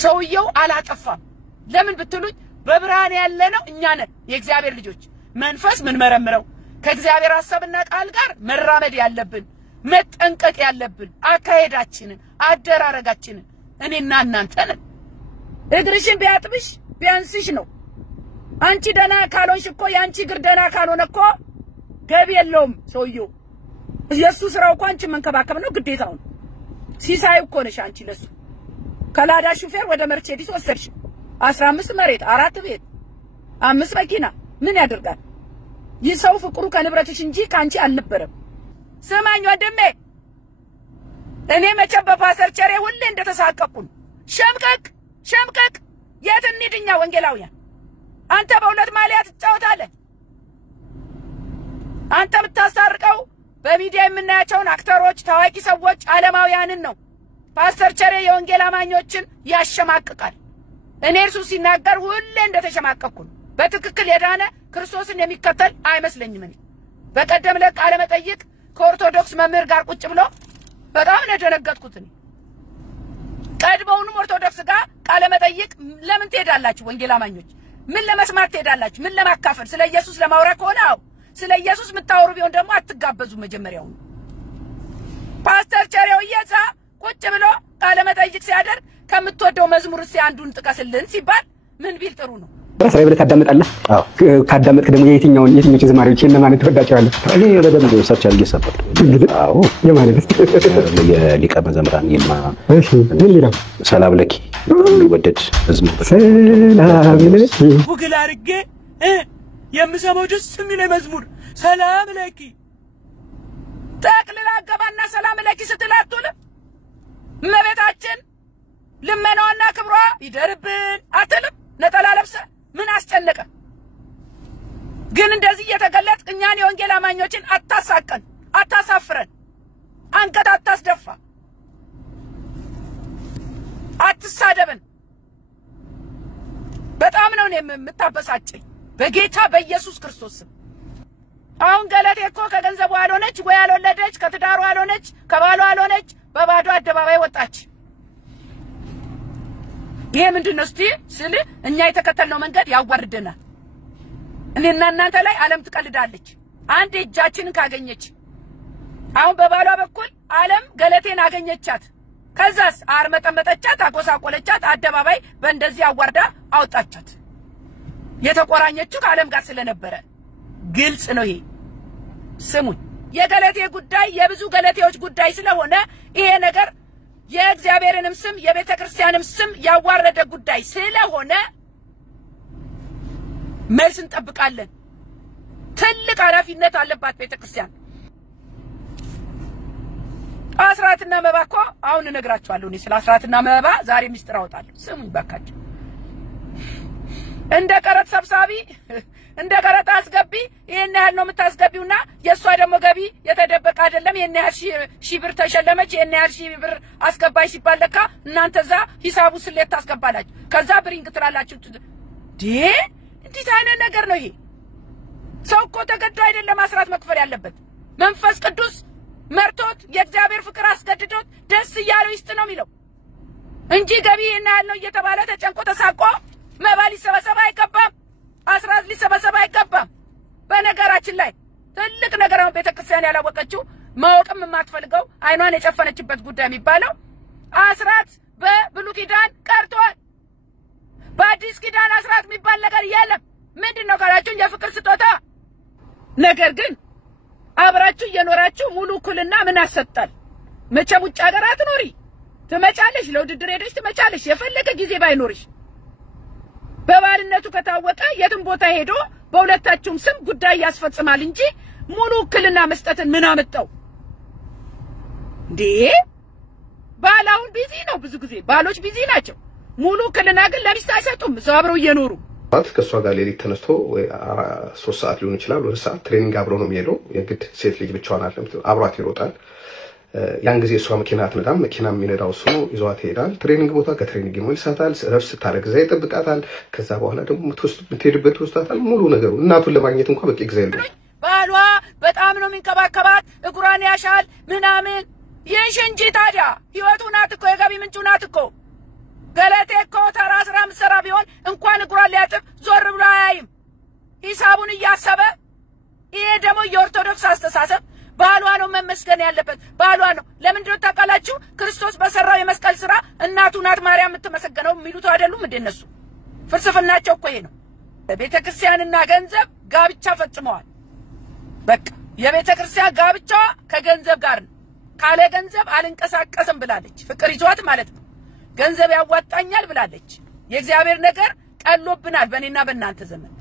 ሰውየው አላጠፋም ለምን ብትሉኝ በብርሃን ያለነው እኛ ነን የእግዚአብሔር ልጆች መንፈስ ምን መረምረው ከእግዚአብሔር ሐሳብና ቃል ጋር መራመድ ያለብን መጠንቀቅ ያለብን አካሄዳችንን አደራረጋችንን እኔና እናንተ ነን እግርሽን ቢያጥብሽ ቢያንስሽ ነው አንቺ ደና ካልሆንሽ እኮ ያንቺ እግር ደና ካልሆነ እኮ ገቢ የለውም ሰውየው ኢየሱስ ስራው እኮ አንቺ መንከባከብ ነው ግዴታው ሲሳይ እኮ ነሽ አንቺ ለሱ ከላዳ ሹፌር ወደ መርሴዲስ ወሰድሽ 15 መሬት 4 ቤት 5 መኪና ምን ያደርጋል ይሰው ፍቅሩ ከንብረትሽ እንጂ ካንቺ አልነበረም ሰማኝ ወንድሜ እኔ መቼም በፓስተር ቸሬ ሁሌ እንደተሳቀቁን ሸምቀቅ የት እንሂድኛ ወንጌላውያን አንተ በሁለት ማሊያ ትጫወታለህ አንተ የምታስታርቀው በሚዲያ የምናያቸውን አክተሮች ታዋቂ ሰዎች ዓለማውያንን ነው ፓስተር ቸሬ የወንጌል አማኞችን ያሸማቅቃል እኔ እርሱ ሲናገር ሁሌ እንደተሸማቀቅኩ በትክክል የዳነ ክርስቶስን የሚከተል አይመስለኝም እኔ በቀደም ለቃለ መጠይቅ ከኦርቶዶክስ መምህር ጋር ቁጭ ብሎ በጣም እንደደነገጥኩት እኔ ቀድሞውንም ኦርቶዶክስ ጋር ቃለ መጠይቅ ለምን ትሄዳላችሁ ወንጌል አማኞች ምን ለመስማት ትሄዳላችሁ ምን ለማካፈል ስለ ኢየሱስ ለማውራት ሆነ ስለ ኢየሱስ ምታወሩ ቢሆን ደግሞ አትጋበዙ መጀመሪያው ፓስተር ቸሬው ይዛ ቁጭ ብሎ ቃለ መጠይቅ ሲያደርግ ከምትወደው መዝሙር አንዱን ጥቀስልን ሲባል ምን ቢል ጥሩ ነው በስራዬ ብለህ ታዳምጣለህ አዎ ካዳመጥክ ደግሞ የትኞቹ ዝማሬዎች እነማን ተወዳቸዋለህ እኔ በደንብ ሰርች አድርጌ ሰፈርኩ አዎ የማለት የሊቀ መዘምራን ይልማ እሺ ምን ይላል ሰላም ለኪ ወደድ መዝሙር ሰላም ለኪ ጉግል አድርጌ የምሰማው ደስ የሚል መዝሙር ሰላም ለኪ ጠቅልላ ገባና ሰላም ለኪ ስትላቱል መቤታችን ልመናውና ክብሯ ይደርብን አትልም ነጠላ ለብሰ ምን አስጨነቀ ግን እንደዚህ እየተገለጥ እኛን የወንጌል አማኞችን አታሳቀን አታሳፍረን አንቀት አታስደፋ አትሳደብን በጣም ነው የምታበሳጨኝ በጌታ በኢየሱስ ክርስቶስ አሁን ገለቴ እኮ ከገንዘቡ አልሆነች ወይ አልወለደች ከትዳሩ አልሆነች ከባሉ አልሆነች በባዶ አደባባይ ወጣች ይሄ ምንድነው እስቲ ስለ እኛ የተከተልነው መንገድ ያዋርደናል እኔና እናንተ ላይ ዓለም ትቀልዳለች አንድ እጃችንን ካገኘች አሁን በባሏ በኩል ዓለም ገለቴን አገኘቻት ከዛስ አርመጠመጠቻት አቆሳቆለቻት አደባባይ በእንደዚህ አዋርዳ አውጣቻት የተቆራኘችው ከዓለም ጋር ስለነበረ ግልጽ ነው ይሄ ስሙኝ የገለቴ ጉዳይ የብዙ ገለቴዎች ጉዳይ ስለሆነ ይሄ ነገር የእግዚአብሔርንም ስም የቤተክርስቲያንም ስም ያዋረደ ጉዳይ ስለሆነ መልስ እንጠብቃለን ትልቅ ኃላፊነት አለባት ቤተክርስቲያን አስራትና መባኮ አሁን እነግራችኋለሁ እኔ ስለ አስራትና መባ ዛሬ ሚስጥር አወጣለሁ ስሙኝ ባካችሁ እንደ ቀረጥ ሰብሳቢ እንደ ቀረጥ አስገቢ ይሄን ያህል ነው የምታስገቢውና የሷ ደግሞ ገቢ የተደበቀ አይደለም ይሄን ያህል ሺህ ብር ተሸለመች ይሄን ያህል ሺህ ብር አስገባይ ሲባል ለካ እናንተዛ ሂሳቡ ስሌት ታስገባላችሁ ከዛ ብሪንግ ትላላችሁ እንዴት አይነት ነገር ነው ይሄ ሰው እኮ ተገዶ አይደለም አስራት መክፈል ያለበት መንፈስ ቅዱስ መርቶት የእግዚአብሔር ፍቅር አስገድዶት ደስ ይያለው ይስጥ ነው የሚለው እንጂ ገቢ ይሄን ያህል ነው እየተባለ ተጨንቆ ተሳቆ መባል ይሰበሰብ አይገባም አስራት ሊሰበሰብ አይገባም በነገራችን ላይ ትልቅ ነገር ነው ቤተክርስቲያን ያላወቀችው ማወቅም የማትፈልገው አይኗን የጨፈነችበት ጉዳይ የሚባለው አስራት በብሉይ ኪዳን ቀርቷል በአዲስ ኪዳን አስራት የሚባል ነገር የለም ምንድነው ካላችሁ የፍቅር ስጦታ ነገር ግን አብራችሁ እየኖራችሁ ሙሉ ኩልና ምን አሰጣል መቼም ውጭ ሀገር አትኖሪ ትመጫለሽ ለውድድር ሄደሽ ትመጫለሽ የፈለገ ጊዜ ባይኖርሽ በባልነቱ ከታወቀ የትም ቦታ ሄዶ በሁለታችሁም ስም ጉዳይ ያስፈጽማል እንጂ ሙሉ ኩልና መስጠትን ምን አመጣው ባላውን ቢዚ ነው ብዙ ጊዜ ባሎች ቢዚ ናቸው ሙሉ ኩልና ግን ለሚስት አይሰጡም ሰው አብረው እየኖሩ ከሷ ጋር ሌሊት ተነስቶ 3 ሰዓት ሊሆን ይችላል ወደ ሰዓት ትሬኒንግ አብረው ነው የሚሄደው የግድ ሴት ልጅ ብቻዋን አይደለም አብሯት ይሮጣል ያን ጊዜ እሷ መኪና አትነዳም መኪና የሚነዳው እሱ ነው ይዟት ይሄዳል ትሬኒንግ ቦታ ከትሬኒንግ ይመልሳታል ረፍስ ታረግ ዘይ ይጠብቃታል ከዛ በኋላ ደግሞ ምትሄድበት ወስታታል ሙሉ ነገሩ እናቱን ለማግኘት እንኳን በቂ ጊዜ የለም ባሏ በጣም ነው የሚንከባከባት እጉራን ያሻል ምናምን ይሽንጂ ታዲያ ህይወቱ ናት እኮ የገቢ ምንጩ ናት እኮ ገለቴ እኮ ተራ ስራ ምሰራ ቢሆን እንኳን እግሯን ሊያጥብ ዞር ብሎ አያይም ሂሳቡን እያሰበ ይሄ ደግሞ የኦርቶዶክስ አስተሳሰብ ባሏ ነው መመስገን ያለበት ባሏ ነው ለምንድን ነው ታውቃላችሁ ክርስቶስ በሰራው የመስቀል ስራ እናቱ ናት ማርያም የምትመሰገነው የሚሉት አይደሉም እንደነሱ ፍልስፍናቸው እኮ ይሄ ነው ቤተክርስቲያንና ገንዘብ ጋብቻ ፈጽመዋል በቃ የቤተክርስቲያን ጋብቻ ከገንዘብ ጋር ነው ካለ ገንዘብ አልንቀሳቀስም ብላለች ፍቅር ይዟት ማለት ነው ገንዘብ ያዋጣኛል ብላለች የእግዚአብሔር ነገር ቀሎብናል በእኔና በእናንተ ዘመን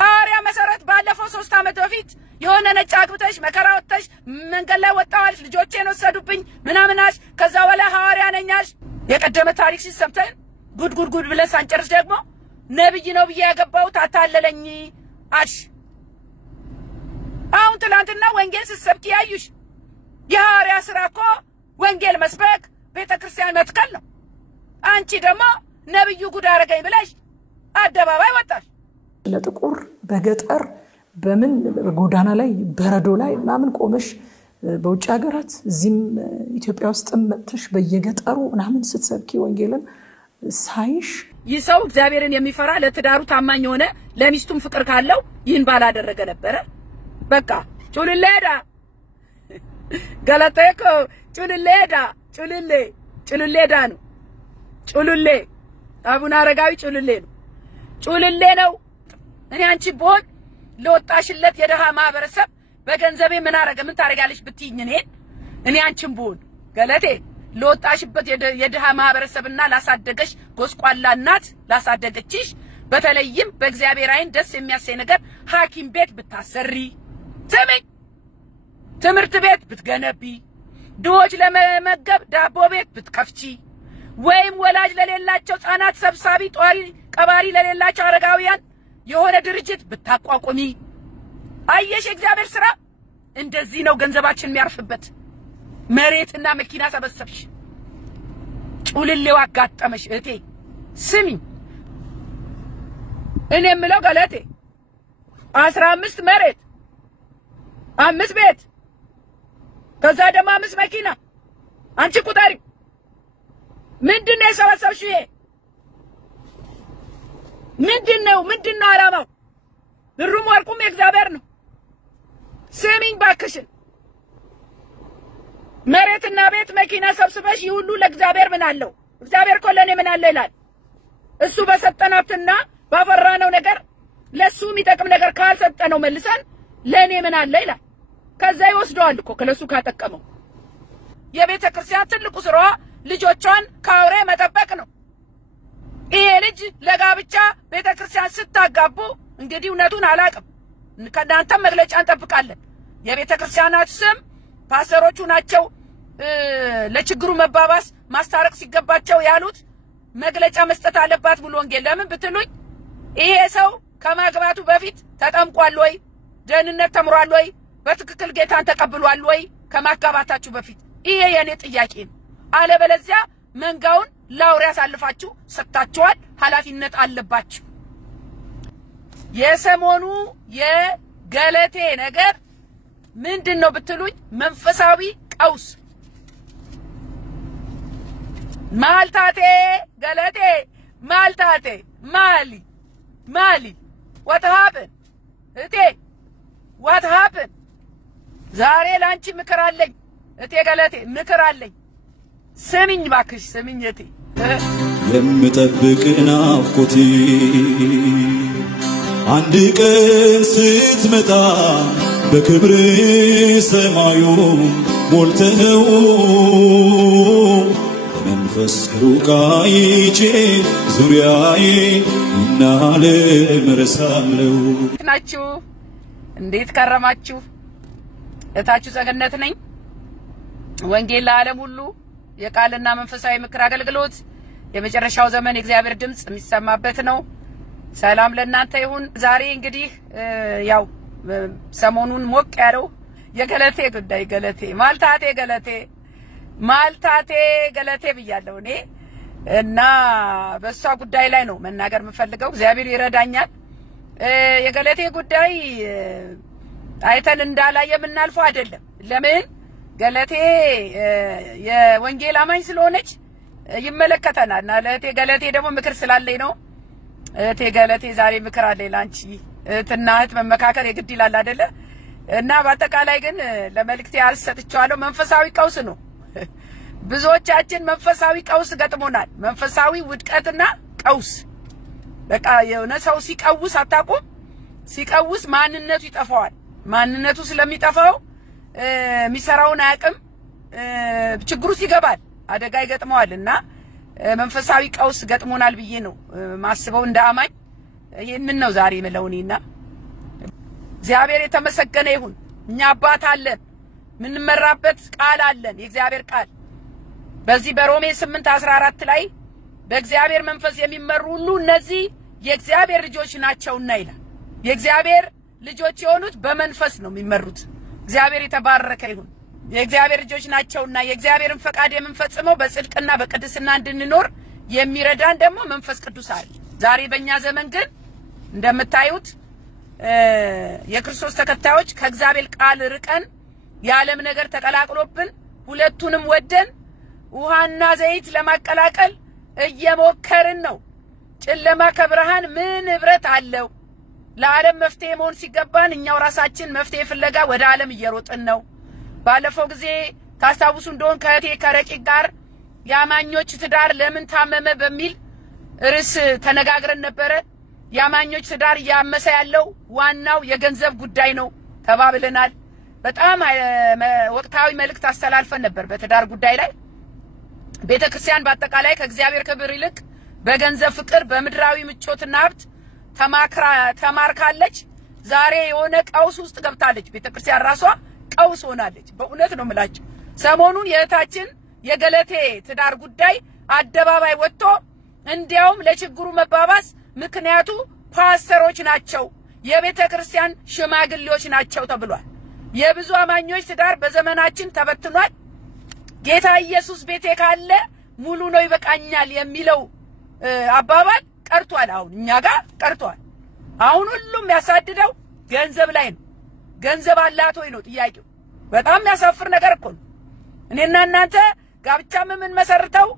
ሐዋርያ መሰረት ባለፈው 3 አመት በፊት የሆነ ነጭ አግብተሽ መከራ ወጥተሽ መንገድ ላይ ወጣዋልሽ ልጆቼን ወሰዱብኝ ምናምናሽ ከዛ በኋላ ሐዋርያ ነኛሽ የቀደመ ታሪክ ሲሰምተን ጉድ ብለን ሳንጨርስ ደግሞ ነብይ ነው ብዬ ያገባው ታታለለኝ አሽ አሁን ትላንትና ወንጌል ሲሰብክ ያዩሽ የሐዋርያ ስራ እኮ ወንጌል መስበክ ቤተክርስቲያን መትከል ነው አንቺ ደግሞ ነብዩ ጉድ አረገኝ ብለሽ አደባባይ ወጣሽ ለጥቁር በገጠር በምን ጎዳና ላይ በረዶ ላይ ምናምን ቆመሽ በውጭ ሀገራት እዚህም ኢትዮጵያ ውስጥ መጥተሽ በየገጠሩ ምናምን ስትሰብኪ ወንጌልን ሳይሽ ይሰው እግዚአብሔርን የሚፈራ ለትዳሩ ታማኝ ሆነ ለሚስቱም ፍቅር ካለው ይህን ባላደረገ ነበር በቃ ጩልሌዳ ገለቴኮ ጩልሌዳ ነው ጩልሌ አቡነ አረጋዊ ጩልሌ ነው እኔ አንቺ ቦል ለወጣሽለት የደሃ ማህበረሰብ በገንዘቤ ምን ታረጋለሽ ብትይኝ እኔ አንቺን ቦል ገለቴ ለወጣሽበት የደሃ ማህበረሰብና ላሳደገሽ ጎስቋላ እናት ላሳደገችሽ በተለይም በእግዚአብሔር አይን ደስ የሚያሰኝ ነገር ሐኪም ቤት ብታሰሪ ትምህርት ቤት ብትገነቢ ድሆች ለመመገብ ዳቦ ቤት ብትከፍቺ ወይም ወላጅ ለሌላቸው ህፃናት ሰብሳቢ ጧሪ ቀባሪ ለሌላቸው አረጋውያን የሆነ ድርጅት ብታቋቁሚ አየሽ እግዚአብሔር ስራ እንደዚህ ነው ገንዘባችን የሚያርፍበት መሬትና መኪና ሰበሰብሽ ጩልሌው አጋጠመሽ እቴ ስሚ እኔ ምለው ገለቴ 15 መሬት 5 ቤት ከዛ ደግሞ 5 መኪና አንቺ ቁጣሪ ምንድነው ሰበሰብሽ ይሄ ምንድነው አላማው ብሩም ወርቁም የእግዚአብሔር ነው ስሚኝ ባክሽን መሬትና ቤት መኪና ሰብስበሽ ይሁሉ ለእግዚአብሔር ምን አለው እግዚአብሔር ኮለኔ ምን አለ ይላል እሱ በሰጠናትና ባፈራነው ነገር ለሱ የሚጠቅም ነገር ካልሰጠነው መልሰን ለኔ ምን አለ ይላል ከዛ ይወስደዋል እኮ ከለሱ ካጠቀመው የቤተክርስቲያን ትልቁ ስራዋ ልጆቿን ካውሬ መጠበቅ ነው ይሄ ልጅ ለጋብቻ ቤተክርስቲያን ስታጋቡ እንግዲህ እውነቱን አላቅም ከናንተ መግለጫ እንጠብቃለን የቤተክርስቲያናት ስም ፓስተሮቹ ናቸው ለችግሩ መባባስ ማስታረቅ ሲገባቸው ያሉት መግለጫ መስጠት አለባት ብሎ ወንጌል ለምን ብትሉኝ ይሄ ሰው ከማግባቱ በፊት ተጠምቋል ወይ ደህንነት ተምሯል ወይ በትክክል ጌታን ተቀብሏል ወይ ከማጋባታችሁ በፊት ይሄ የኔ ጥያቄ ነው አለበለዚያ መንጋውን ላውሬ ያሳልፋችሁ ሰጣችኋል ኃላፊነት አለባችሁ የሰሞኑ የገለቴ ነገር ምንድነው ብትሉኝ መንፈሳዊ ቀውስ ማልታቴ ገለቴ ማልታቴ ማሊ what happened እቴ what happened ዛሬ ላንቺ ምክር አለኝ እቴ ገለቴ ምክር አለኝ ስሚኝ ባክሽ ስሚኝ እቴ የምጠብቅ ናፍቆቴ አንድ ቀን ስትመጣ በክብር ሰማዩ ሞልተው መንፈስ ሩቃይቼ ዙሪያዬ እናለ መረሳለው ናችሁ እንዴት ከረማችሁ እታችሁ ጸገነት ነኝ ወንጌል ለዓለም ሁሉ የቃልና መንፈሳዊ ምክር አገልግሎት የመጨረሻው ዘመን የእግዚአብሔር ድምጽ የሚሰማበት ነው ሰላም ለእናንተ ይሁን ዛሬ እንግዲህ ያው ሰሞኑን ሞቅ ያለው የገለቴ ጉዳይ ገለቴ ማልታቴ ገለቴ ብያለሁ እኔ እና በሷ ጉዳይ ላይ ነው መናገር የምፈልገው እግዚአብሔር ይረዳኛል የገለቴ ጉዳይ አይተን እንዳላየ ምናልፈው አይደለም ለምን ገለቴ የወንጌል አማኝ ስለሆነች ይመለከተናልና ለእቴ ገለቴ ደግሞ ምክር ስላለኝ ነው። እቴ ገለቴ ዛሬ ምክር አለኝ ላንቺ። እህትና እህት መመካከር የግድ ይላል አይደለ? እና በአጠቃላይ ግን ለመልእክቴ አልሰጥቻለሁ። መንፈሳዊ ቀውስ ነው። ብዙዎቻችን መንፈሳዊ ቀውስ ገጥሞናል። መንፈሳዊ ውድቀትና ቀውስ። በቃ የሆነ ሰው ሲቀውስ አታውቁም? ሲቀውስ ማንነቱ ይጠፋዋል። ማንነቱ ስለሚጠፋው የሚሰራውን አያውቅም። ችግሩ ሲገባል አደጋ ይገጥመዋልና መንፈሳዊ ቀውስ ገጥሞናል ብዬ ነው ማስበው እንደ አማኝ። ይሄንን ነው ዛሬ የምለውኝና እግዚአብሔር የተመሰገነ ይሁን። እኛ አባት አለን፣ ምንመራበት ቃል አለን፣ የእግዚአብሔር ቃል በዚህ በሮሜ 8:14 ላይ በእግዚአብሔር መንፈስ የሚመሩ ሁሉ እነዚህ የእግዚአብሔር ልጆች ናቸውና ይላል። የእግዚአብሔር ልጆች የሆኑት በመንፈስ ነው የሚመሩት። እግዚአብሔር የተባረከ ይሁን። የእግዚአብሔር ልጆች ናቸውና የእግዚአብሔርን ፈቃድ የምንፈጽመው በጽድቅና በቅድስና እንድንኖር የሚረዳን ደግሞ መንፈስ ቅዱስ አለ። ዛሬ በእኛ ዘመን ግን እንደምታዩት የክርስቶስ ተከታዮች ከእግዚአብሔር ቃል ርቀን የዓለም ነገር ተቀላቅሎብን ሁለቱንም ወደን ውሃና ዘይት ለማቀላቀል እየሞከርን ነው። ጨለማ ከብርሃን ምን ህብረት አለው? ለዓለም መፍትሄ መሆን ሲገባን እኛው ራሳችን መፍትሄ ፍለጋ ወደ ዓለም እየሮጥን ነው። ባለፈው ጊዜ ታስታውሱ እንደሆነ ከእቴ ከረቂቅ ጋር ያማኞች ትዳር ለምን ታመመ በሚል ርዕስ ተነጋግረን ነበረ። ያማኞች ትዳር ያመሰ ያለው ዋናው የገንዘብ ጉዳይ ነው ተባብለናል። በጣም ወቅታዊ መልእክት አስተላልፈን ነበር በትዳር ጉዳይ ላይ። ቤተክርስቲያን በአጠቃላይ ከእግዚአብሔር ክብር ይልቅ በገንዘብ ፍቅር በምድራዊ ምቾትና ሀብት ተማርካለች። ዛሬ የሆነ ቀውስ ውስጥ ገብታለች። ቤተክርስቲያን ራሷ ቀውስ ሆናለች። በእውነት ነው የምላችሁ። ሰሞኑን የእህታችን የገለቴ ትዳር ጉዳይ አደባባይ ወጥቶ እንዲያውም ለችግሩ መባባስ ምክንያቱ ፓስተሮች ናቸው፣ የቤተክርስቲያን ሽማግሌዎች ናቸው ተብሏል። የብዙ አማኞች ትዳር በዘመናችን ተበትኗል። ጌታ ኢየሱስ ቤቴ ካለ ሙሉ ነው ይበቃኛል የሚለው አባባል ቀርቷል። አሁን እኛ ጋር ቀርቷል። አሁን ሁሉም ያሳድደው ገንዘብ ላይ ነው። ገንዘብ አላት ወይ ነው ጥያቄው። በጣም ያሳፍር ነገር እኮ ነው። እኔና እናንተ ጋብቻም ምን መሰርተው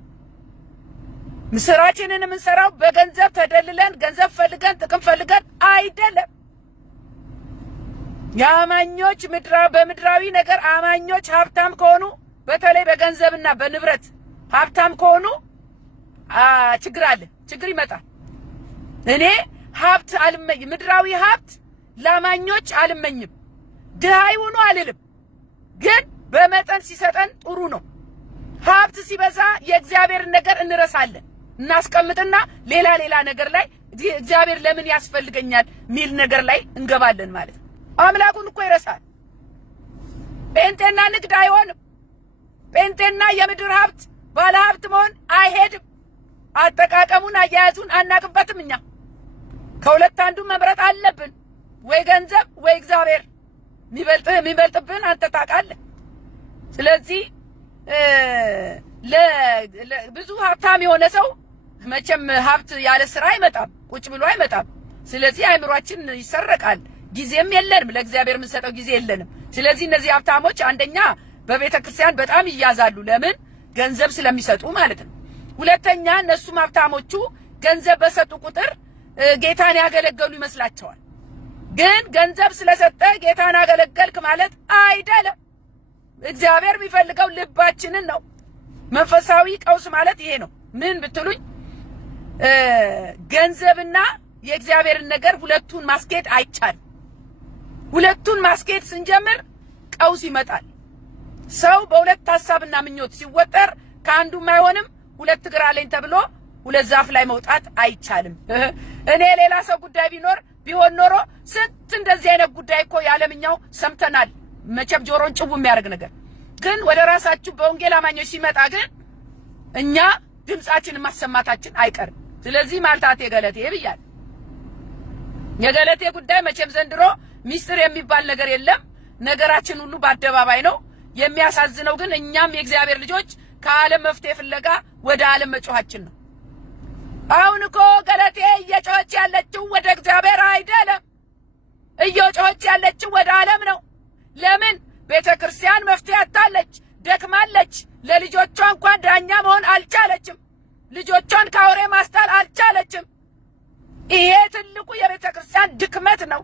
ምስራችንን የምንሰራው በገንዘብ ተደልለን ገንዘብ ፈልገን ጥቅም ፈልገን አይደለም። የአማኞች በምድራዊ ነገር አማኞች ሀብታም ከሆኑ በተለይ በገንዘብና በንብረት ሀብታም ከሆኑ ችግር አለ፣ ችግር ይመጣል። እኔ ሀብት አልመኝም፣ ምድራዊ ሀብት ለአማኞች አልመኝም። ድሃ ይሁኑ አልልም፣ ግን በመጠን ሲሰጠን ጥሩ ነው። ሀብት ሲበዛ የእግዚአብሔርን ነገር እንረሳለን፣ እናስቀምጥና ሌላ ነገር ላይ እግዚአብሔር ለምን ያስፈልገኛል ሚል ነገር ላይ እንገባለን ማለት ነው። አምላኩን እኮ ይረሳል። ጴንጤና ንግድ አይሆንም። ጴንጤና የምድር ሀብት ባለ ሀብት መሆን አይሄድም። አጠቃቀሙን አያያዙን አናቅበትም። እኛ ከሁለት አንዱ መምረጥ አለብን፣ ወይ ገንዘብ ወይ እግዚአብሔር። የሚበልጥብን አንተ ታውቃለህ። ስለዚህ ብዙ ሀብታም የሆነ ሰው መቼም ሀብት ያለ ስራ አይመጣም፣ ቁጭ ብሎ አይመጣም። ስለዚህ አእምሯችን ይሰረቃል። ጊዜም የለንም፣ ለእግዚአብሔር የምንሰጠው ጊዜ የለንም። ስለዚህ እነዚህ ሀብታሞች አንደኛ በቤተክርስቲያን በጣም ይያዛሉ። ለምን? ገንዘብ ስለሚሰጡ ማለት ነው። ሁለተኛ እነሱም ሀብታሞቹ ገንዘብ በሰጡ ቁጥር ጌታን ያገለገሉ ይመስላቸዋል። ግን ገንዘብ ስለሰጠ ጌታን አገለገልክ ማለት አይደለም። እግዚአብሔር የሚፈልገው ልባችንን ነው። መንፈሳዊ ቀውስ ማለት ይሄ ነው። ምን ብትሉኝ ገንዘብና የእግዚአብሔርን ነገር ሁለቱን ማስኬድ አይቻልም። ሁለቱን ማስኬድ ስንጀምር ቀውስ ይመጣል። ሰው በሁለት ሐሳብና ምኞት ሲወጠር ከአንዱም አይሆንም። ሁለት እግር አለኝ ተብሎ ሁለት ዛፍ ላይ መውጣት አይቻልም። እኔ ሌላ ሰው ጉዳይ ቢሆን ኖሮ ስንት እንደዚህ አይነት ጉዳይ እኮ ያለምኛው ሰምተናል። መቼም ጆሮን ጭው የሚያደርግ ነገር ግን ወደ ራሳችሁ በወንጌል አማኞች ሲመጣ ግን እኛ ድምጻችንን ማሰማታችን አይቀርም። ስለዚህ ማልታት የገለቴ ይብያል። የገለቴ ጉዳይ መቼም ዘንድሮ ሚስጥር የሚባል ነገር የለም። ነገራችን ሁሉ በአደባባይ ነው። የሚያሳዝነው ግን እኛም የእግዚአብሔር ልጆች ከዓለም መፍትሄ ፍለጋ ወደ ዓለም መጮሃችን ነው። አሁን እኮ ገለቴ እየጮኸች ያለችው ወደ እግዚአብሔር አይደለም፣ እየጮኸች ያለችው ወደ ዓለም ነው። ለምን? ቤተክርስቲያን መፍትሄ አጣለች። ደክማለች ለልጆቿ እንኳን ዳኛ መሆን አልቻለችም ልጆቿን ካውሬ ማስጣል አልቻለችም ይሄ ትልቁ የቤተክርስቲያን ድክመት ነው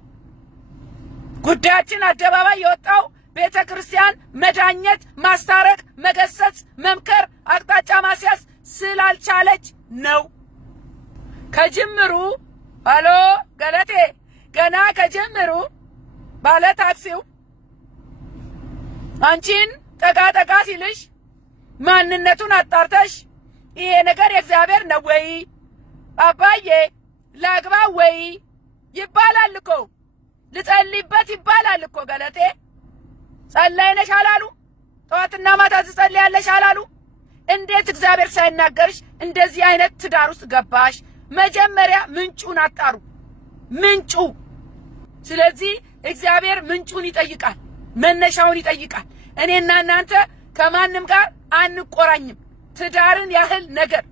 ጉዳያችን አደባባይ የወጣው ቤተክርስቲያን መዳኘት ማስታረቅ መገሰጽ መምከር አቅጣጫ ማስያዝ ስላልቻለች ነው ከጅምሩ አሎ ገለቴ ገና ከጅምሩ ባለ ታክሲው አንቺን ጠጋ ሲልሽ ማንነቱን አጣርተሽ ይሄ ነገር የእግዚአብሔር ነው ወይ አባዬ ላግባ ወይ ይባላል እኮ ልጸልይበት ይባላል እኮ ገለቴ ጸለይነሽ አላሉ ጠዋትና ማታ ትጸልያለሽ አላሉ እንዴት እግዚአብሔር ሳይናገርሽ እንደዚህ አይነት ትዳር ውስጥ ገባሽ መጀመሪያ ምንጩን አጣሩ ምንጩ ስለዚህ እግዚአብሔር ምንጩን ይጠይቃል መነሻውን ይጠይቃል እኔና እናንተ ከማንም ጋር አንቆራኝም ትዳርን ያህል ነገር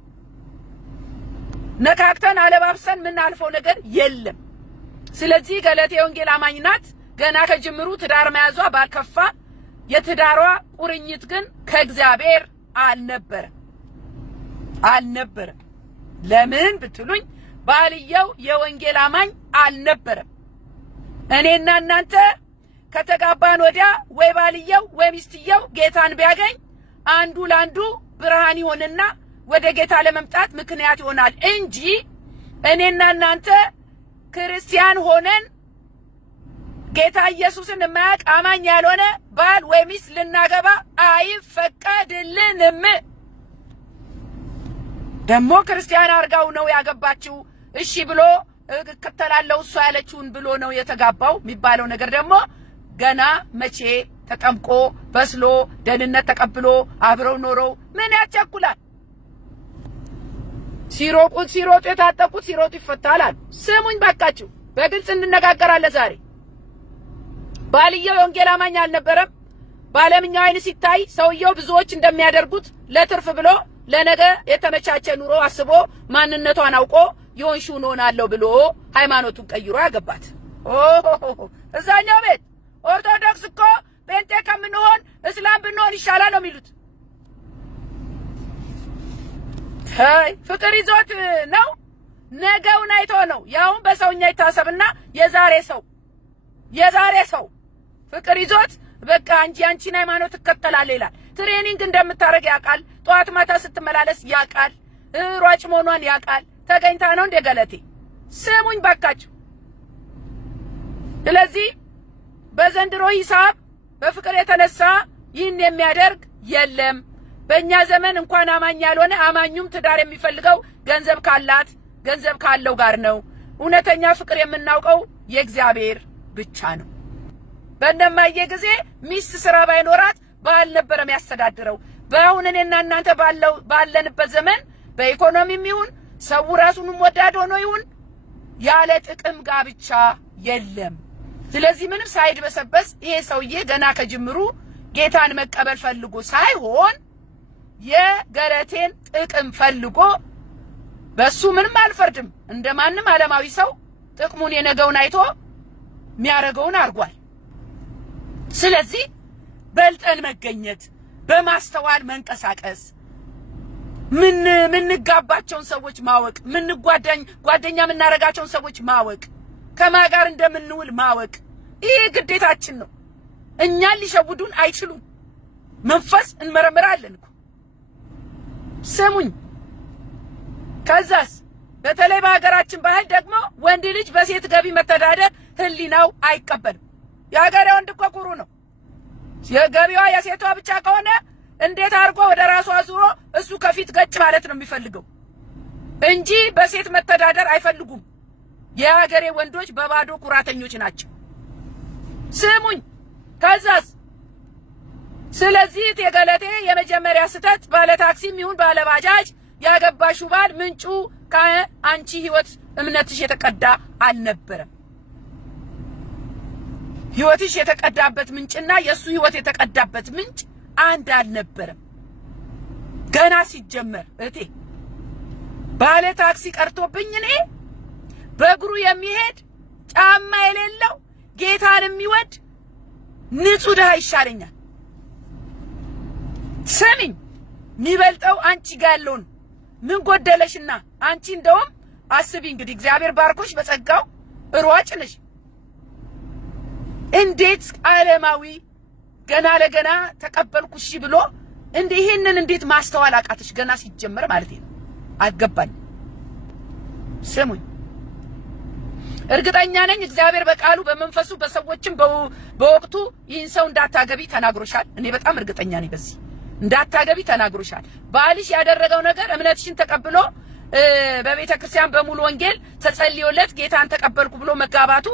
ነካክተን አለባብሰን ምን አልፈው ነገር የለም ስለዚህ ገለቴ ወንጌል አማኝ ናት ገና ከጅምሩ ትዳር መያዟ ባልከፋ የትዳሯ ቁርኝት ግን ከእግዚአብሔር አልነበረ ለምን ብትሉኝ ባልየው የወንጌል አማኝ አልነበረ እኔና እናንተ ከተጋባን ወዲያ ወይ ባልየው ወይ ሚስትየው ጌታን ቢያገኝ አንዱ ላንዱ ብርሃን ይሆንና ወደ ጌታ ለመምጣት ምክንያት ይሆናል እንጂ እኔና እናንተ ክርስቲያን ሆነን ጌታ ኢየሱስን ማያቅ አማኝ ያልሆነ ባል ወይ ሚስት ልናገባ አይፈቀድልንም ደሞ ክርስቲያን አርጋው ነው ያገባችው እሺ ብሎ ከተላለው እሷ ያለችውን ብሎ ነው የተጋባው የሚባለው ነገር ደግሞ ገና መቼ ተጠምቆ በስሎ ደህንነት ተቀብሎ አብረው ኖረው ምን ያቸኩላል ሲሮጡ የታጠቁት ሲሮጡ ይፈታላል ስሙኝ ባካችሁ በግልጽ እንነጋገራለን ዛሬ ባልየው ወንጌል አማኝ አልነበረም ባለምኛው አይን ሲታይ ሰውየው ብዙዎች እንደሚያደርጉት ለትርፍ ብሎ ለነገ የተመቻቸ ኑሮ አስቦ ማንነቷን አውቆ ይሆንሽው ሆናለሁ ብሎ ሃይማኖቱን ቀይሮ ያገባት እዛኛው ቤት ኦርቶዶክስ እኮ ጴንጤ ከምንሆን እስላም ብንሆን ይሻላል ነው የሚሉት ፍቅር ይዞት ነው ነገውን አይቶ ነው ያው በሰውኛ ይታሰብና የዛሬ ሰው ፍቅር ይዞት በቃ አንቺን ሃይማኖት ተከተላለ ይላል ትሬኒንግ እንደምታረግ ያቃል ጧት ማታ ስትመላለስ ያቃል ሯጭ መሆኗን ያቃል ተገኝታ ነው እንደ ገለቴ ስሙኝ ባካችሁ ስለዚህ በዘንድሮ ሂሳብ በፍቅር የተነሳ ይህን የሚያደርግ የለም በእኛ ዘመን እንኳን አማኝ ያልሆነ አማኙም ትዳር የሚፈልገው ገንዘብ ካላት ገንዘብ ካለው ጋር ነው እውነተኛ ፍቅር የምናውቀው የእግዚአብሔር ብቻ ነው በእነማየ ጊዜ ሚስት ስራ ባይኖራት ባል ነበር የሚያስተዳድረው በአሁን እኔና እናንተ ባለንበት ዘመን በኢኮኖሚም ይሁን ሰው ራሱንም ወዳድ ሆኖ ይሁን ያለ ጥቅም ጋብቻ የለም ስለዚህ ምንም ሳይድበሰበስ ይሄ ሰውዬ ገና ከጅምሩ ጌታን መቀበል ፈልጎ ሳይሆን የገለቴን ጥቅም ፈልጎ በሱ ምንም አልፈርድም እንደማንም ዓለማዊ ሰው ጥቅሙን የነገውን አይቶ የሚያረጋውን አርጓል ስለዚህ በልጠን መገኘት በማስተዋል መንቀሳቀስ ምን ጋባቸውን ሰዎች ማወቅ ምን ጓደኛ ምናረጋቸውን ሰዎች ማወቅ ከማጋር እንደምንውል ማወቅ ይሄ ግዴታችን ነው እኛን ሊሸውዱን አይችሉም መንፈስ እንመረምራለን እኮ ስሙኝ ከዛስ በተለይ በአገራችን ባህል ደግሞ ወንድ ልጅ በሴት ገቢ መተዳደር ህሊናው አይቀበልም ያገሬ ወንድ እኮ ኩሩ ነው የገቢዋ የሴቷ ብቻ ከሆነ እንዴት አርጎ ወደ ራሱ አዙሮ እሱ ከፊት ገጭ ማለት ነው የሚፈልገው እንጂ በሴት መተዳደር አይፈልጉም የሀገሬ ወንዶች በባዶ ኩራተኞች ናቸው ስሙኝ ከዛስ ስለዚህ የገለቴ የመጀመሪያ ስተት ባለ ታክሲም ይሁን ባለ ባጃጅ ያገባሽው ባል ምንጩ ከአንቺ ህይወት እምነትሽ የተቀዳ አልነበረም ህይወትሽ የተቀዳበት ምንጭና የሱ ህይወት የተቀዳበት ምንጭ አንድ አልነበረም ገና ሲጀመር እቴ ባለ ታክሲ ቀርቶብኝ እኔ በእግሩ የሚሄድ ጫማ የሌለው ጌታን የሚወድ ንጹህ ደሃ ይሻለኛል ስሚኝ የሚበልጠው አንቺ ጋር ያለውን ምን ጎደለሽና አንቺ እንደውም አስቢ እንግዲህ እግዚአብሔር ባርኮሽ በጸጋው ሯጭ ነሽ እንዴት ዓለማዊ ገና ለገና ተቀበልኩሽ ብሎ እንዴ ይሄንን እንዴት ማስተዋል አቃተሽ ገና ሲጀመር ማለት ነው አልገባኝ ስሙኝ እርግጠኛ ነኝ እግዚአብሔር በቃሉ በመንፈሱ በሰዎችም በወቅቱ ይህን ሰው እንዳታገቢ ተናግሮሻል እኔ በጣም እርግጠኛ ነኝ በዚህ እንዳታገቢ ተናግሮሻል ባልሽ ያደረገው ነገር እምነትሽን ተቀብሎ በቤተ ክርስቲያን በሙሉ ወንጌል ተጸልዮለት ጌታን ተቀበልኩ ብሎ መጋባቱ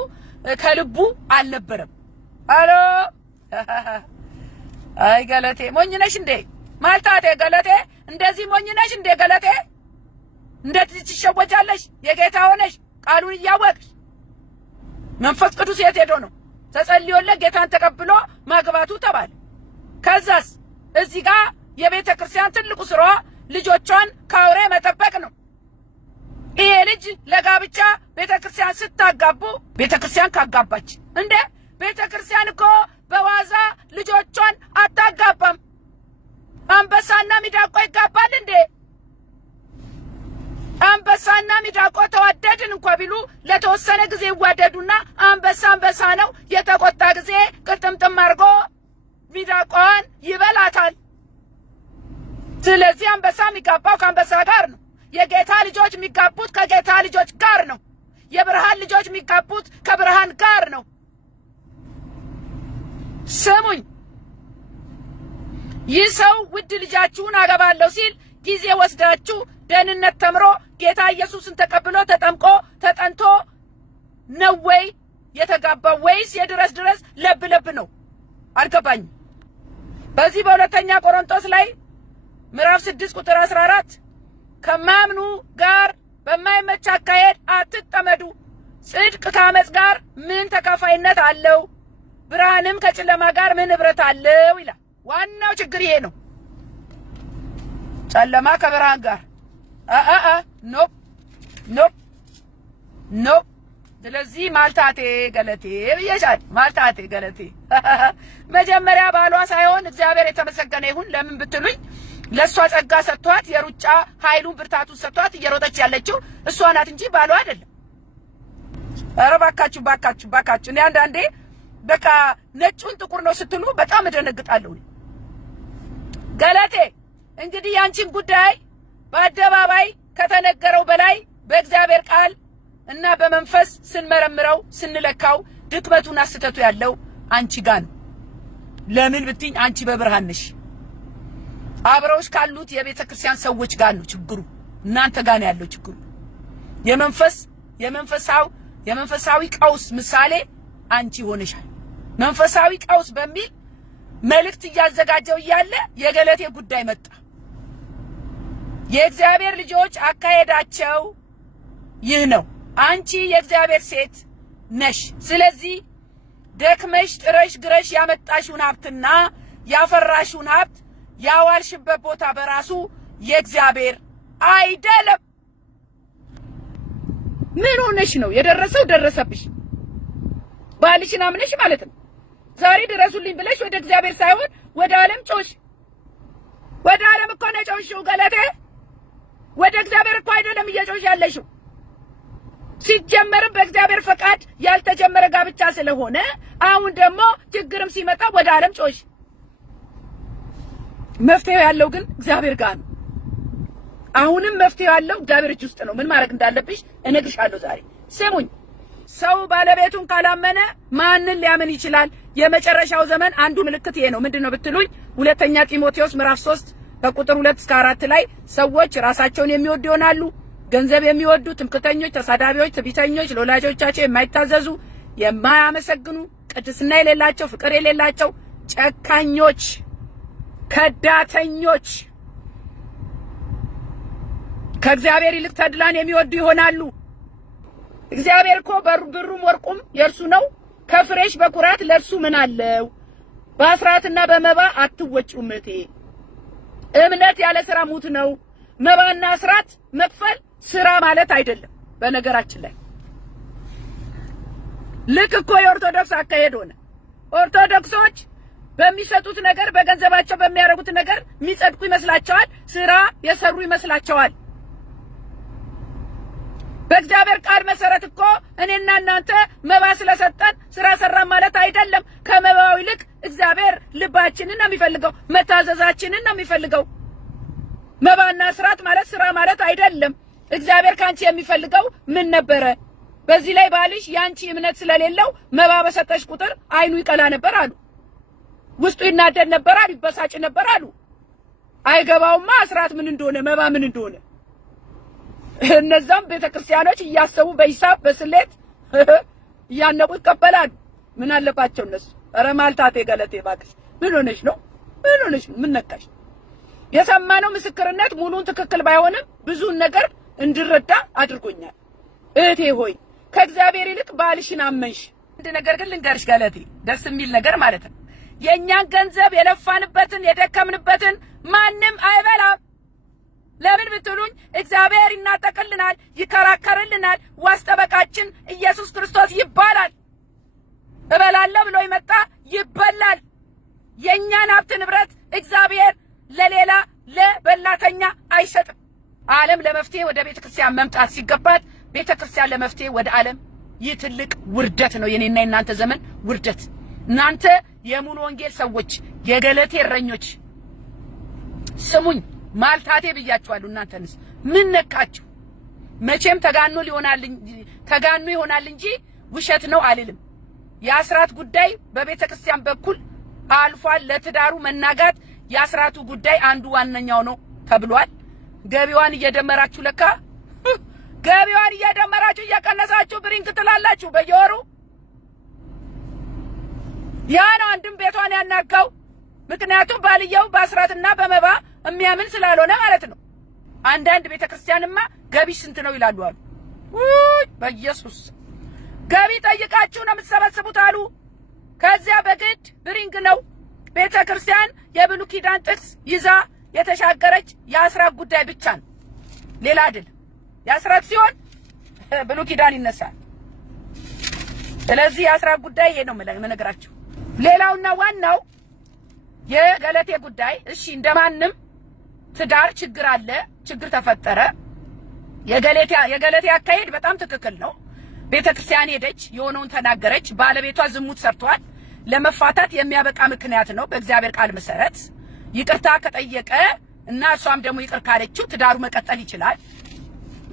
ከልቡ አልነበረም አሎ አይ ገለቴ ሞኝ ነሽ እንዴ ማልታቴ ገለቴ እንደዚህ ሞኝ ነሽ እንዴ ገለቴ እንደዚህ ትሸወጃለሽ የጌታ ሆነሽ ቃሉን እያወቅሽ መንፈስ ቅዱስ የት ሄዶ ነው ተጸልዮለት ጌታን ተቀብሎ ማግባቱ ተባለ ከዛስ እዚህ ጋር የቤተ ክርስቲያን ትልቁ ስራዋ ልጆቿን ካውሬ መጠበቅ ነው ይሄ ልጅ ለጋብቻ ቤተ ክርስቲያን ስታጋቡ ቤተ ክርስቲያን ካጋባች እንዴ ቤተ ክርስቲያን እኮ በዋዛ ልጆቿን አታጋባም አንበሳና ሚዳቆ ይጋባል እንዴ አንበሳና ሚዳቆ ተዋደድን እንኳን ቢሉ ለተወሰነ ጊዜ ይዋደዱና አንበሳ ነው የተቆጣ ጊዜ ቅጥምጥም አርጎ ሚዳቆን ይበላታል ስለዚህ አንበሳ የሚጋባው ከአንበሳ ጋር ነው የጌታ ልጆች የሚጋቡት ከጌታ ልጆች ጋር ነው የብርሃን ልጆች የሚጋቡት ከብርሃን ጋር ነው ስሙኝ ይሰው ውድ ልጃችሁን አገባለሁ ሲል ጊዜ ወስዳችሁ ደህንነት ተምሮ ጌታ ኢየሱስን ተቀብሎ ተጠምቆ ተጠንቶ ነው ወይ የተጋባው ወይስ የድረስ ለብ ነው አልገባኝ በዚህ በሁለተኛ ቆሮንቶስ ላይ ምዕራፍ 6 ቁጥር 14 ከማምኑ ጋር በማይመች አካሄድ አትጠመዱ ጽድቅ ከአመጽ ጋር ምን ተካፋይነት አለው ብርሃንም ከጨለማ ጋር ምን ህብረት አለው ይላል ዋናው ችግር ይሄ ነው ጨለማ ከብርሃን ጋር ኖ ስለዚህ ማልታቴ ገለቴ ይያሻል ማልታቴ ገለቴ መጀመሪያ ባሏ ሳይሆን እግዚአብሔር የተመሰገነ ይሁን ለምን ብትሉኝ ለሷ ጸጋ ሰጥቷት የሩጫ ኃይሉን ብርታቱን ሰጥቷት እየሮጠች ያለችው እሷ ናት እንጂ ባሏ አይደለም ባካችሁ እኔ አንዳንዴ በቃ ነጩን ጥቁር ነው ስትሉ በጣም እደነግጣለሁ ገለቴ እንግዲህ ያንቺን ጉዳይ በአደባባይ ከተነገረው በላይ በእግዚአብሔር ቃል እና በመንፈስ ስንመረምረው ስንለካው ድክመቱና ስተቱ ያለው አንቺ ጋር ነው ለምን ብትኝ አንቺ በብርሃን ነሽ አብረውሽ ካሉት የቤተ ክርስቲያን ሰዎች ጋር ነው ችግሩ እናንተ ጋር ነው ያለው ችግሩ የመንፈሳዊ ቀውስ ምሳሌ አንቺ ሆነሻል መንፈሳዊ ቀውስ በሚል መልእክት ያዘጋጀው ያለ የገለቴ ጉዳይ መጣ የእግዚአብሔር ልጆች አካሄዳቸው ይህ ነው አንቺ የእግዚአብሔር ሴት ነሽ ስለዚህ ደክመሽ ጥረሽ ግረሽ ያመጣሽውን ሀብትና ያፈራሽውን ሀብት ያዋልሽበት ቦታ በራሱ የእግዚአብሔር አይደለም ምን ሆነሽ ነው የደረሰው ደረሰብሽ ባልሽን አምነሽ ማለት ነው ዛሬ ድረሱልኝ ብለሽ ወደ እግዚአብሔር ሳይሆን ወደ ዓለም ጮሽ ወደ ዓለም እኮ ነው ጮሽው ገለቴ ወደ እግዚአብሔር እኮ አይደለም እየጮሽ ያለሽው ሲጀመር በእግዚአብሔር ፈቃድ ያልተጀመረ ጋብቻ ስለሆነ አሁን ደግሞ ችግርም ሲመጣ ወደ ዓለም ጮሽ መፍትሄው ያለው ግን እግዚአብሔር ጋር ነው አሁንም መፍትሄው ያለው እግዚአብሔር እጅ ውስጥ ነው ምን ማድረግ እንዳለብሽ እነግርሻለሁ ዛሬ ስሙኝ ሰው ባለቤቱን ካላመነ ማንን ሊያምን ይችላል የመጨረሻው ዘመን አንዱ ምልክት ይሄ ነው ምንድነው ብትሉኝ ሁለተኛ ጢሞቴዎስ ምዕራፍ 3 ከቁጥር 2 እስከ 4 ላይ ሰዎች ራሳቸውን የሚወዱ ይሆናሉ ገንዘብ የሚወዱ ትምክህተኞች ተሳዳቢዎች ትዕቢተኞች ለወላጆቻቸው የማይታዘዙ የማያመሰግኑ ቅድስና የሌላቸው ፍቅር የሌላቸው ጨካኞች ከዳተኞች ከእግዚአብሔር ይልቅ ተድላን የሚወዱ ይሆናሉ እግዚአብሔር እኮ ብሩም ወርቁም የርሱ ነው ከፍሬሽ በኩራት ለርሱ ምን አለው በአስራትና በመባ አትወጪው እምነት ያለ ስራ ሙት ነው መባና አስራት መክፈል ስራ ማለት አይደለም በነገራችን ላይ ልክ እኮ የኦርቶዶክስ አካሄድ ሆነ ኦርቶዶክሶች በሚሰጡት ነገር በገንዘባቸው በሚያረጉት ነገር የሚጸድቁ ይመስላቸዋል ስራ የሰሩ ይመስላቸዋል በእግዚአብሔር ቃል መሰረት እኮ እኔና እናንተ መባ ስለሰጠን ስራ ሰራ ማለት አይደለም ከመባው ይልቅ እግዚአብሔር ልባችንን ነው የሚፈልገው መታዘዛችንን ነው የሚፈልገው መባና ስራት ማለት ስራ ማለት አይደለም እግዚአብሔር ካንቺ የሚፈልገው ምን ነበረ በዚህ ላይ ባልሽ ያንቺ እምነት ስለሌለው መባ በሰጠሽ ቁጥር አይኑ ይቀላ ነበር አሉ ውስጡ ይናደድ ነበር አሉ ይበሳጭ ነበር አሉ አይገባውማ ስራት ምን እንደሆነ መባ ምን እንደሆነ እነዛም ቤተክርስቲያኖች እያሰቡ በሂሳብ በስሌት ያነቁ ይቀበላሉ ምን አለባቸው እነሱ ኧረ ማልታቴ ገለቴ ባክሽ ምን ሆነሽ ነው ምን ነካሽ የሰማነው ምስክርነት ሙሉን ትክክል ባይሆንም ብዙ ነገር እንድረዳ አድርጎኛል እህቴ ሆይ ከእግዚአብሔር ይልቅ ባልሽን አመንሽ እንደ ነገር ግን ልንገርሽ ገለቴ ደስ የሚል ነገር ማለት ነው የኛን ገንዘብ የለፋንበትን የደከምንበትን ማንም አይበላም ለምን ብትሉኝ እግዚአብሔር ይናጠቅልናል ይከራከርልናል ዋስጠበቃችን ኢየሱስ ክርስቶስ ይባላል እበላለሁ ብሎ ይመጣ ይበላል የኛን ሀብት ንብረት እግዚአብሔር ለሌላ ለበላተኛ አይሰጥም ዓለም ለመፍትሄ ወደ ቤተክርስቲያን መምጣት ሲገባት ቤተክርስቲያን ለመፍትሄ ወደ ዓለም ይትልቅ ውርደት ነው የኔና እናንተ ዘመን ውርደት እናንተ የሙሉ ወንጌል ሰዎች የገለቴ እረኞች ስሙኝ ማልታቴ ብያችኋለሁ እናንተንስ ምን ነካችሁ መቼም ተጋኑ ይሆናል እንጂ ውሸት ነው አልልም የአስራት ጉዳይ በቤተክርስቲያን በኩል አልፏል ለትዳሩ መናጋት የአስራቱ ጉዳይ አንዱ ዋነኛው ነው ተብሏል ገቢዋን እየደመራችሁ ለካ ገቢዋን እየደመራችሁ እየቀነሳችሁ ብሪንግ ትላላችሁ በየወሩ ያ ነው አንድም ቤቷን ያናጋው ምክንያቱም ባልየው በአስራትና በመባ የሚያምን ስላልሆነ ማለት ነው አንዳንድ ቤተክርስቲያንማ ገቢ ስንት ነው ይላሉ አሉ በኢየሱስ ገቢ ጠይቃችሁ ነው የምትሰበስቡት አሉ ከዚያ በግድ ብሪንግ ነው ቤተክርስቲያን የብሉይ ኪዳን ጥቅስ ይዛ የተሻገረች የአስራት ጉዳይ ብቻ ነው ሌላ አይደል የአስራት ሲሆን ብሉይ ኪዳን ይነሳል ስለዚህ የአስራት ጉዳይ ይሄ ነው መነግራችሁ ሌላውና ዋናው የገለቴ ጉዳይ እሺ እንደማንም ትዳር ችግር አለ ችግር ተፈጠረ የገለቴ አካሄድ በጣም ትክክል ነው ቤተክርስቲያን ሄደች የሆነውን ተናገረች ባለቤቷ ዝሙት ሰርቷል ለመፋታት የሚያበቃ ምክንያት ነው በእግዚአብሔር ቃል መሰረት ይቅርታ ከጠየቀ እና እሷም ደግሞ ይቅር ካለችው ትዳሩ መቀጠል ይችላል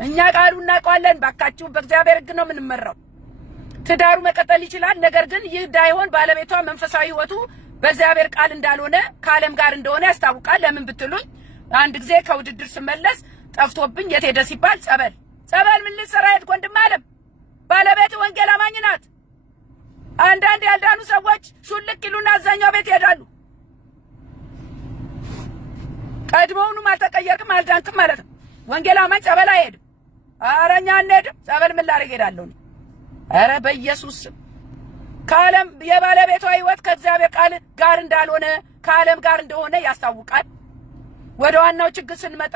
እኛ ቃሉና ቃለን ባካችሁ በእግዚአብሔር ሕግ ነው የምንመራው ትዳሩ መቀጠል ይችላል ነገር ግን ይህ እንዳይሆን ባለቤቷ መንፈሳዊ ህይወቱ በእግዚአብሔር ቃል እንዳልሆነ ከዓለም ጋር እንደሆነ ያስታውቃል ለምን ብትሉኝ አንድ ጊዜ ከውድድር ስመለስ ጠፍቶብኝ የት ሄደ ሲባል ጸበል ምን ልትሰራ ሄድክ ወንድም አለም ባለቤት ወንጌል አማኝ ናት አንዳንድ ያልዳኑ ሰዎች ሹልክ ይሉና አዛኛው ቤት ይሄዳሉ ቀድሞውንም አልተቀየርክም አልዳንክም ማለት ነው ወንጌል አማኝ ጸበል አይሄድም አረኛ እንሄድም ጸበል ምን ላደርግ ሄዳለሁ አረ በኢየሱስ ከዓለም የባለቤቷ ህይወት ከእግዚአብሔር ቃል ጋር እንዳልሆነ ከዓለም ጋር እንደሆነ ያስታውቃል ወደ ዋናው ችግር ስንመጣ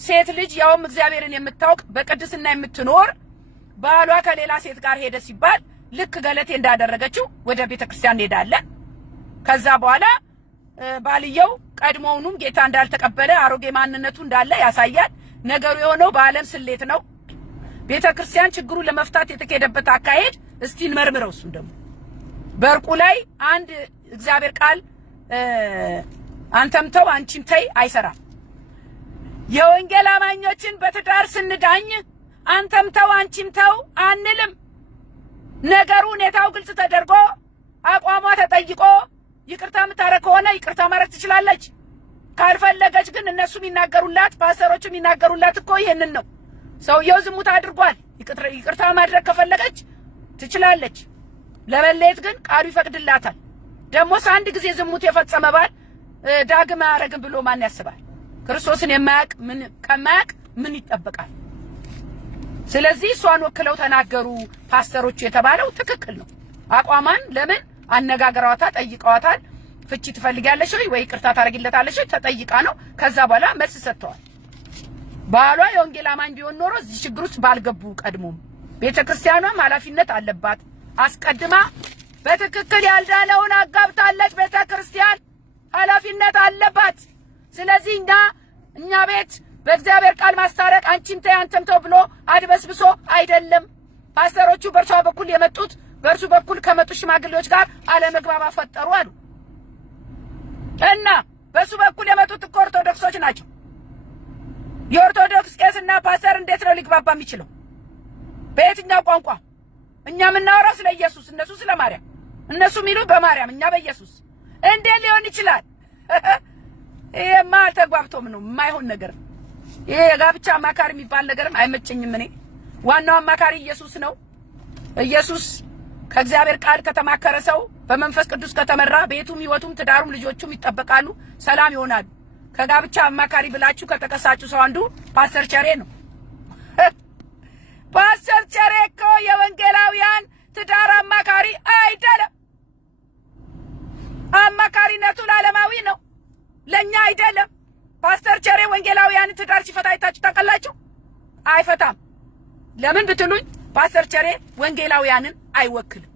ሴት ልጅ ያውም እግዚአብሔርን የምታውቅ በቅድስና የምትኖር ባሏ ከሌላ ሴት ጋር ሄደ ሲባል ልክ ገለቴ እንዳደረገችው ወደ ቤተክርስቲያን ሄዳለ ከዛ በኋላ ባልየው ቀድሞውንም ጌታ እንዳልተቀበለ አሮጌ ማንነቱ እንዳለ ያሳያል ነገሩ የሆነው በዓለም ስሌት ነው ቤተክርስቲያን ችግሩን ለመፍታት የተከደበት አካሄድ እስቲ እንመርምረው እሱ ደግሞ በርቁ ላይ አንድ እግዚአብሔር ቃል አንተም ተው አንቺም ተይ አይሰራም የወንጌል አማኞችን በትዳር ስንዳኝ አንተም ተው አንቺም ተው አንልም ነገሩ ሁኔታው ግልጽ ተደርጎ አቋሟ ተጠይቆ ይቅርታ ምታረክ ሆነ ይቅርታ ማረክ ትችላለች ካልፈለገች ግን እነሱ የሚናገሩላት ፓስተሮቹ የሚናገሩላት እኮ ይሄንን ነው ሰውየው ዝሙት አድርጓል ይቅርታ ማድረግ ከፈለገች ትችላለች ለበለየት ግን ቃሉ ይፈቅድላታል ደሞስ አንድ ጊዜ ዝሙት የፈጸመ ባል ዳግም አያረግም ብሎ ማን ያስባል ክርስቶስን የማያቅ ምን ይጠበቃል ስለዚህ እሷን ወክለው ተናገሩ ፓስተሮቹ የተባለው ትክክል ነው አቋማን ለምን አነጋገራዋታ ጠይቀዋታል ፍቺ ትፈልጊያለሽ ወይ ይቅርታ ታረጊለታለሽ ተጠይቃ ነው ከዛ በኋላ መልስ ሰጥተዋል ባሏ የወንጌል አማኝ ቢሆን ኖሮ እዚህ ችግር ውስጥ ባልገቡ ቀድሞም ቤተክርስቲያኗም ኃላፊነት አለባት አስቀድማ በትክክል ያልዳነውን አጋብታለች ቤተክርስቲያን ኃላፊነት አለባት ስለዚህ እኛ ቤት በእግዚአብሔር ቃል ማስታረቅ አንቺም ተይ አንተም ተው ብሎ አድበስብሶ አይደለም ፓስተሮቹ በርሷ በኩል የመጡት በርሱ በኩል ከመጡ ሽማግሌዎች ጋር አለመግባባት ፈጠሩ አሉ እና በሱ በኩል የመጡት ኦርቶዶክሶች ናቸው የኦርቶዶክስ ቄስና ፓስተር እንዴት ነው ሊግባባ የሚችለው በየትኛው ቋንቋ እኛ ምናወራው ስለ ኢየሱስ እነሱ ስለ ማርያም እነሱ ሚሉ በማርያም እኛ በኢየሱስ እንዴት ሊሆን ይችላል ይሄማ ተግባብቶም ነው የማይሆን ነገር ይሄ ጋብቻ አማካሪ የሚባል ነገርም አይመቸኝም እኔ ዋናው አማካሪ ኢየሱስ ነው ኢየሱስ ከእግዚአብሔር ቃል ከተማከረ ሰው በመንፈስ ቅዱስ ከተመራ ቤቱም ህይወቱም ትዳሩም ልጆቹም ይጠበቃሉ ሰላም ይሆናል ከጋብቻ አማካሪ ብላችሁ ከተከሳችሁ ሰው አንዱ ፓስተር ቸሬ ነው ፓስተር ቸሬ እኮ የወንጌላውያን ትዳር አማካሪ አይደለም አማካሪነቱ ለዓለማዊ ነው ለኛ አይደለም ፓስተር ቸሬ ወንጌላውያን ትዳር ሲፈታ አይታችሁ ታውቃላችሁ አይፈታም ለምን ብትሉኝ ፓስተር ቸሬ ወንጌላውያንን አይወክልም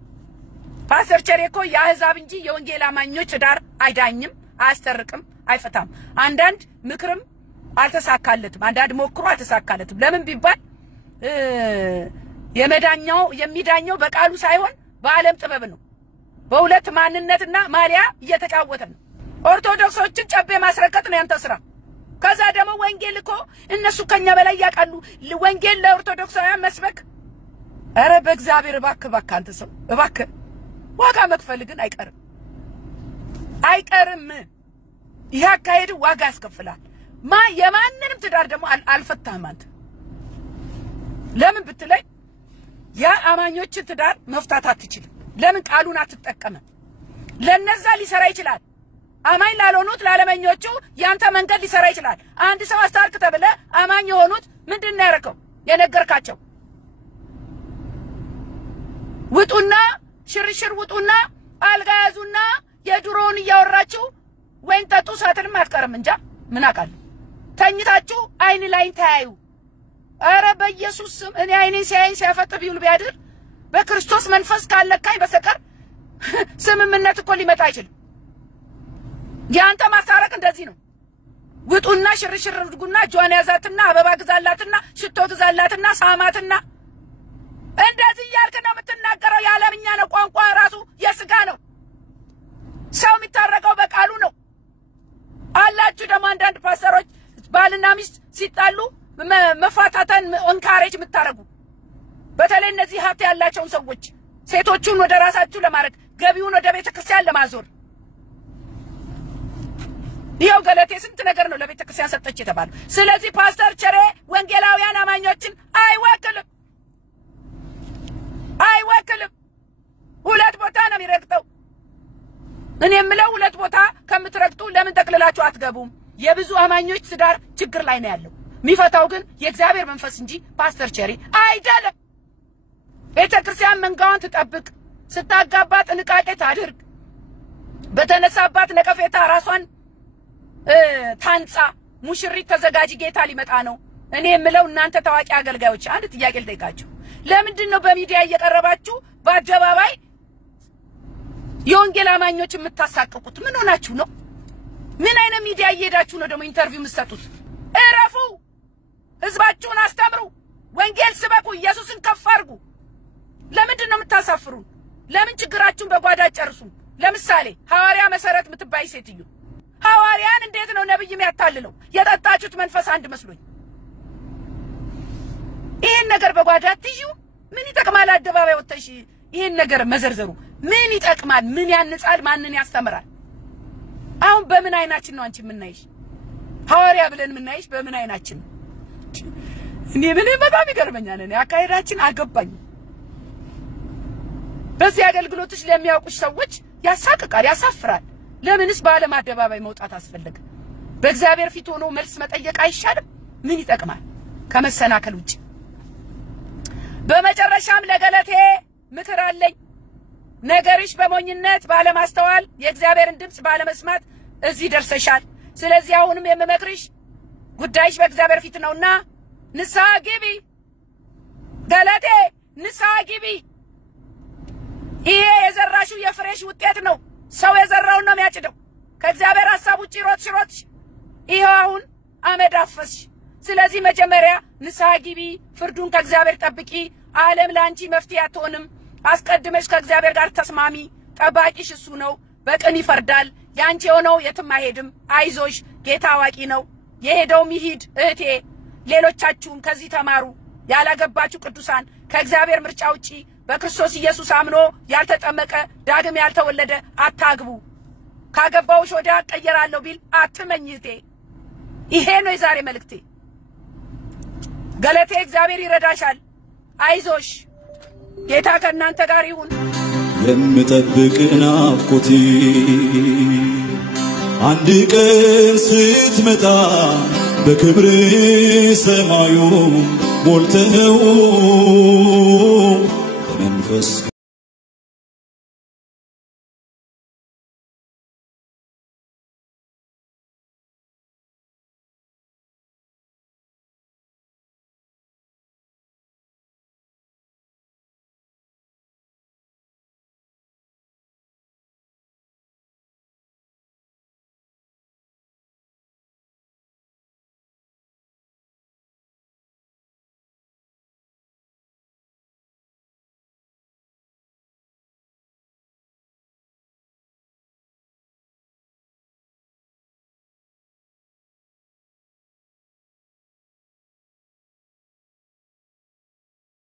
ፓስተር ቸሬ እኮ የአሕዛብ እንጂ የወንጌል አማኞች ትዳር አይዳኝም አያስተርቅም አይፈታም አንዳንድ ምክርም አልተሳካለትም አንዳንድ ሞክሮ አልተሳካለትም ለምን ቢባል የሚዳኘው በቃሉ ሳይሆን በዓለም ጥበብ ነው በሁለት ማንነትና ማሊያ እየተጫወተ ነው ኦርቶዶክሶችን ጨቤ ማስረከት ነው ያንተ ስራ ከዛ ደግሞ ወንጌል እኮ እነሱ ከኛ በላይ ያቃሉ ወንጌል ለኦርቶዶክሳውያን መስበክ አረ በእግዚአብሔር እባክህ አንተ ሰው እባክህ ዋጋ መክፈል ግን አይቀርም ይሄ አካሄድ ዋጋ ያስከፍላል የማንንም ትዳር ደግሞ አልፈታህም አንተ ለምን ብትለይ ያ አማኞችን ትዳር መፍታት አትችልም ለምን ቃሉን አትጠቀምም ለነዛ ሊሰራ ይችላል አማኝ ላልሆኑት ላለመኞቹ ያንተ መንገድ ሊሰራ ይችላል አንድ ሰው አስታርቅ ተብለ አማኝ የሆኑት ምንድነው ያረከው የነገርካቸው ውጡና ሽርሽር ውጡና አልጋ ያዙና የድሮውን ያወራችሁ ወይን ጠጡ ሳትልም አትቀርም እንጃ ምን አቃል ተኝታችሁ አይን ላይ ታያዩ አረ በኢየሱስ ስም እኔ አይኔ ሲያፈጥ ቢውል ቢያድር በክርስቶስ መንፈስ ካለካይ በሰቀር ስምምነት እኮ ሊመጣ አይችልም ያንተ ማስታረቅ እንደዚህ ነው ውጡና ሽርሽር ድጉና ጆን ያዛትና አበባ ግዛላትና ሽቶ ግዛላትና ሳማትና እንደዚህ ያልክ ነው የምትናገረው ያለምኛ ነው ቋንቋ ራሱ የስጋ ነው ሰው የሚታረቀው በቃሉ ነው አላችሁ ደግሞ አንዳንድ ፓስተሮች ባልና ሚስት ሲጣሉ መፋታታን እንካሬጅ የምታረጉ በተለይ እነዚህ ሀብት ያላቸው ሰዎች ሴቶቹን ወደ ራሳችሁ ለማረግ ገቢውን ወደ ቤተክርስቲያን ለማዞር ይሄው ገለቴ ስንት ነገር ነው ለቤተክርስቲያን ሰጠች የተባለው ስለዚህ ፓስተር ቸሬ ወንጌላውያን አማኞችን አይወክልም ሁለት ቦታ ነው የሚረግጠው እኔ የምለው ሁለት ቦታ ከምትረግጡ ለምን ተክልላችሁ አትገቡም የብዙ አማኞች ትዳር ችግር ላይ ነው ያለው የሚፈታው ግን የእግዚአብሔር መንፈስ እንጂ ፓስተር ቸሬ አይደለም ቤተክርስቲያን መንጋውን ትጠብቅ ስታጋባ ጥንቃቄ ታድርግ በተነሳባት ነቀፌታ ራሷን ታንጻ ሙሽሪት ተዘጋጂ ጌታ ሊመጣ ነው እኔ የምለው እናንተ ታዋቂ አገልጋዮች አንድ ጥያቄ ልጠይቃችሁ ለምንድን ነው በሚዲያ እየቀረባችሁ በአደባባይ የወንጌል አማኞች የምታሳቅቁት ምን ሆናችሁ ነው ምን አይነት ሚዲያ እየሄዳችሁ ነው ደግሞ ኢንተርቪው የምትሰጡት እረፉ ህዝባችሁን አስተምሩ ወንጌል ስበኩ ኢየሱስን ከፍ አድርጉ ለምንድን ነው የምታሳፍሩን ለምን ችግራችሁን በጓዳ ጨርሱ ለምሳሌ ሐዋርያ መሰረት የምትባይ ሴትዮ ሐዋርያን እንዴት ነው ነብይ የሚያታልለው የጠጣችሁት መንፈስ አንድ መስሎኝ ይሄን ነገር በጓዳ ትዩ ምን ይጠቅማል አደባባይ ወጥተሽ ይሄን ነገር መዘርዘሩ ምን ይጠቅማል ምን ያንጻል ማንን ያስተምራል አሁን በምን አይናችን ነው አንቺ ምናይሽ ሐዋርያ ብለን ምናይሽ በምን አይናችን እኔ ምን በጣም ይገርመኛል እኔ አካሄዳችን አልገባኝ በዚህ አገልግሎትሽ ለሚያውቁሽ ሰዎች ያሳቅቃል ያሳፍራል ለምንስ በዓለም አደባባይ መውጣት አስፈልግ በእግዚአብሔር ፊት ሆኖ መልስ መጠየቅ አይሻልም ምን ይጠቅማል ከመሰናከል ውጭ በመጨረሻም ለገለቴ ምክር አለኝ ነገርሽ በሞኝነት ባለማስተዋል የእግዚአብሔርን ድምጽ ባለመስማት እዚህ ደርሰሻል ስለዚህ አሁንም የምመክርሽ ጉዳይሽ በእግዚአብሔር ፊት ነውና ንስሐ ግቢ ገለቴ ንስሐ ግቢ ይሄ የዘራሽው የፍሬሽ ውጤት ነው። ሰው የዘራውን ነው የሚያጭደው። ከእግዚአብሔር ሐሳብ ውጪ ሮጥሽ ይሄው አሁን አመድ አፈስሽ። ስለዚህ መጀመሪያ ንስሐ ግቢ፣ ፍርዱን ከእግዚአብሔር ጠብቂ። ዓለም ላንቺ መፍትሄ አትሆንም። አስቀድመሽ ከእግዚአብሔር ጋር ተስማሚ። ጠባቂሽ እሱ ነው። በቅን ይፈርዳል። ያንቺ የሆነው የትም አይሄድም። አይዞሽ፣ ጌታ አዋቂ ነው። የሄደውም ይሂድ እህቴ። ሌሎቻችሁም ከዚህ ተማሩ። ያላገባችሁ ቅዱሳን ከእግዚአብሔር ምርጫ ውጪ በክርስቶስ ኢየሱስ አምኖ ያልተጠመቀ ዳግም ያልተወለደ አታግቡ። ካገባውሽ ወዲያ ቀየራለሁ ቢል አትመኝ እህቴ። ይሄ ነው የዛሬ መልእክቴ። ገለቴ እግዚአብሔር ይረዳሻል። አይዞሽ፣ ጌታ ከእናንተ ጋር ይሁን። የምጠብቅ ናፍቆቴ አንድ ቀን ስትመጣ በክብር ሰማዩ ሞልተኸው መንፈስ